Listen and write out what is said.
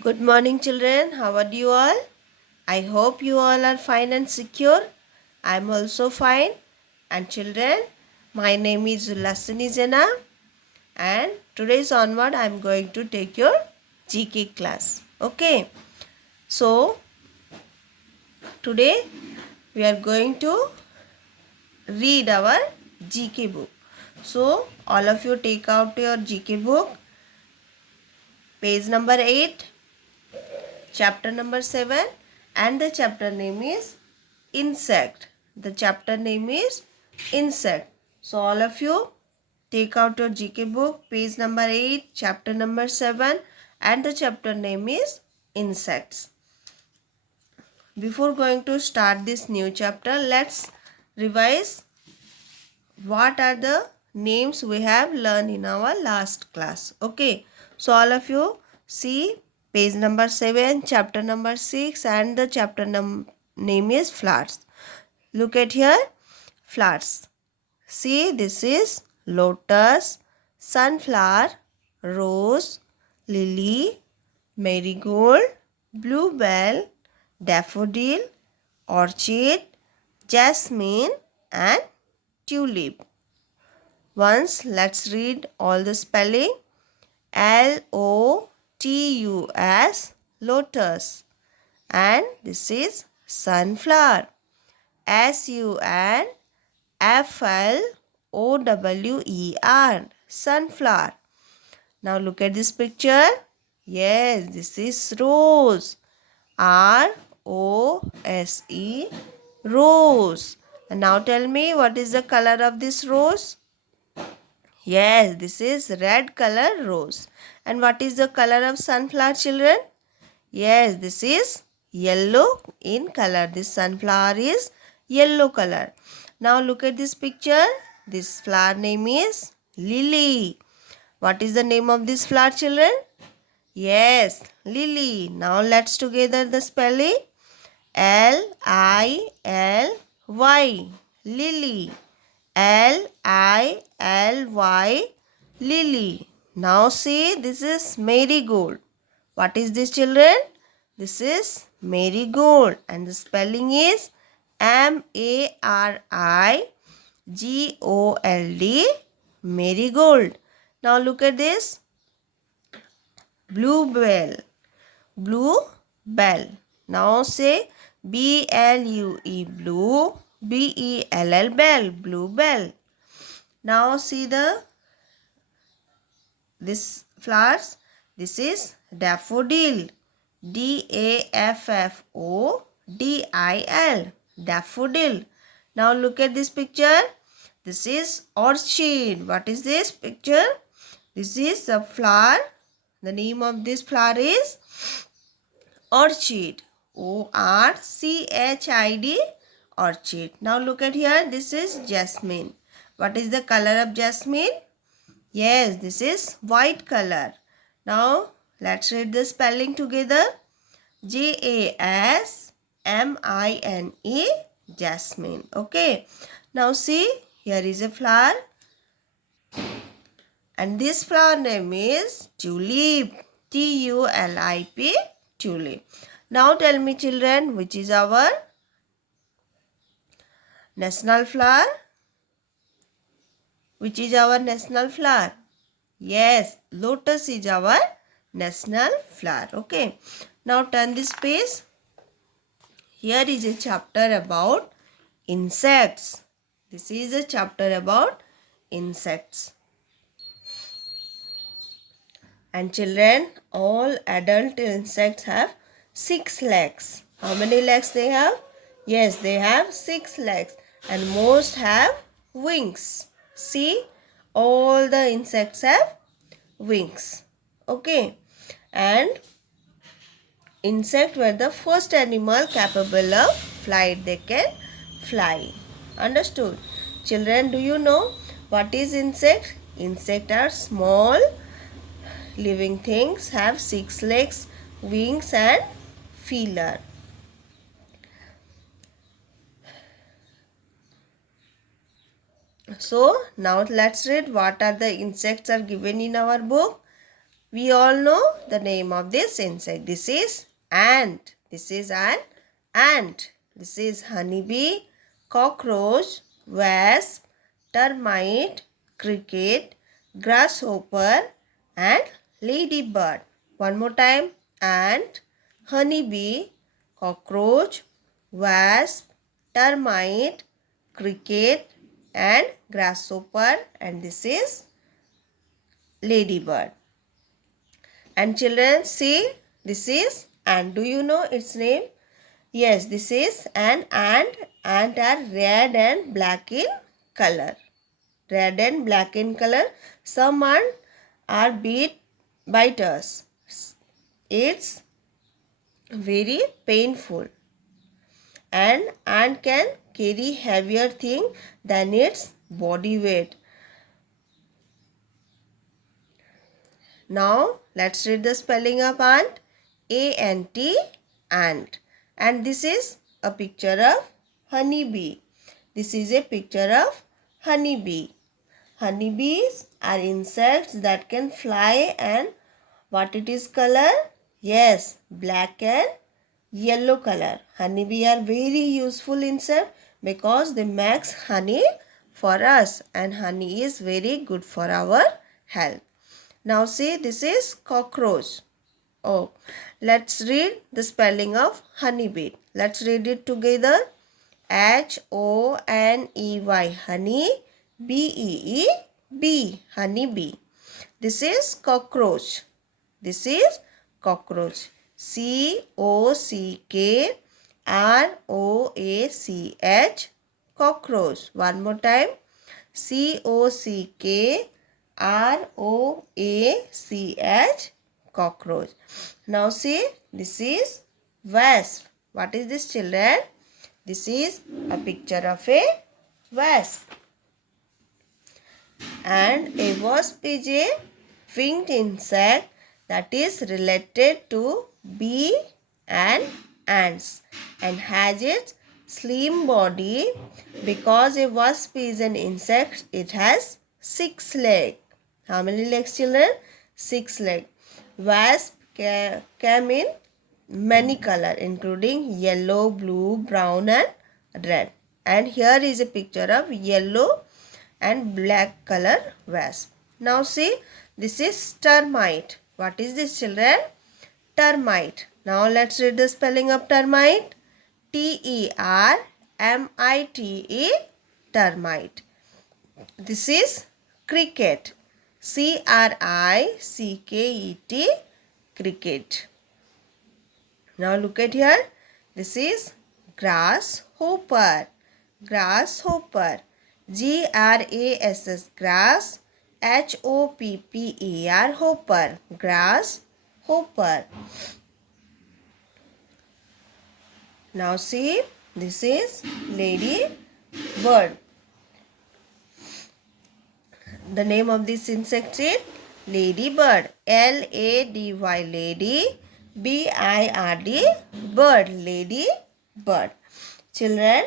Good morning, children. How are you all? I hope you all are fine and secure. I am also fine. And children, my name is Lasini Zena, and today's onward I am going to take your GK class. Okay. So today we are going to read our GK book. So all of you take out your GK book, page number 8, chapter number 7, and the chapter name is insect. The chapter name is insect. So all of you take out your GK book, page number 8, chapter number 7, and the chapter name is insects. Before going to start this new chapter, let's revise what are the names we have learned in our last class. Okay, so all of you see page number 7, chapter number 6, and the chapter name is flowers. Look at here, flowers. See, this is lotus, sunflower, rose, lily, marigold, bluebell, daffodil, orchid, jasmine, and tulip. Once let's read all the spelling. Lotus, lotus, and this is sunflower. Sunflower, sunflower. Now look at this picture. Yes, this is rose. Rose, rose. And now tell me, what is the color of this rose? Yes, this is red color rose. And what is the color of sunflower, children? Yes, this is yellow in color. This sunflower is yellow color. Now look at this picture. This flower name is lily. What is the name of this flower, children? Yes, lily. Now let's together the spelling. Lily. Lily. Lily. Lily. Now see, this is marigold. What is this, children? This is marigold, and the spelling is Marigold. Marigold. Now look at this. Bluebell. Bluebell. Now say BLUE. Blue. BELL. Bell. Bluebell. Now see this flowers. This is daffodil. DAFFODIL. Daffodil. Now look at this picture. This is orchid. What is this picture? This is a flower. The name of this flower is orchid. ORCHID. Orchid. Now look at here. This is jasmine. What is the color of jasmine? Yes, this is white color. Now let's read the spelling together. JASMINE. Jasmine. Okay. Now see, here is a flower. And this flower name is tulip. TULIP. Tulip. Now tell me, children, which is our national flower? Which is our national flower? Yes, lotus is our national flower. Okay. Now turn this page. Here is a chapter about insects. This is a chapter about insects. And children, all adult insects have 6 legs. How many legs they have? Yes, they have 6 legs. And most have wings. See, all the insects have wings. Okay. And insects were the first animal capable of flight. They can fly. Understood? Children, do you know what is insect? Insects are small living things, have 6 legs, wings and feeler. So now let's read what are the insects are given in our book. We all know the name of this insect. This is ant. This is an ant. This is honeybee, cockroach, wasp, termite, cricket, grasshopper and ladybird. One more time. Ant, honeybee, cockroach, wasp, termite, cricket and grasshopper, and this is ladybird. And children, see, this is ant. Do you know its name? Yes, this is an ant. Ant are red and black in color. Red and black in color. Some ant are biters. It's very painful. And ant can carry heavier thing than its body weight. Now let's read the spelling of ant. A-N-T, ant. And this is a picture of honeybee. This is a picture of honeybee. Honeybees are insects that can fly, and what it is color? Yes, black and yellow color. Honeybee are very useful insect because they make honey for us, and honey is very good for our health. Now see, this is cockroach. Oh, let's read the spelling of honeybee. Let's read it together. H-O-N-E-Y, honey, B-E-E-B, honeybee. This is cockroach. This is cockroach. C-O-C-K-R-O-A-C-H, cockroach. One more time. C-O-C-K-R-O-A-C-H, cockroach. Now see, this is wasp. What is this, children? This is a picture of a wasp. And a wasp is a winged insect that is related to bee and ants and has its slim body. Because a wasp is an insect, it has 6 legs. How many legs, children? 6 legs. Wasp came in many colors, including yellow, blue, brown and red. And here is a picture of yellow and black color wasp. Now see, this is termite. What is this, children? Termite. Now let's read the spelling of termite. T-E-R-M-I-T-E, termite. This is cricket. C-R-I-C-K-E-T, cricket. Now look at here. This is grasshopper. Grasshopper. G-R-A-S-S, grass. H-O-P-P-E-R, hopper. Grasshopper. Now see, this is ladybird. The name of this insect is ladybird. L-A-D-Y, lady. B-I-R-D, bird. Ladybird. Children,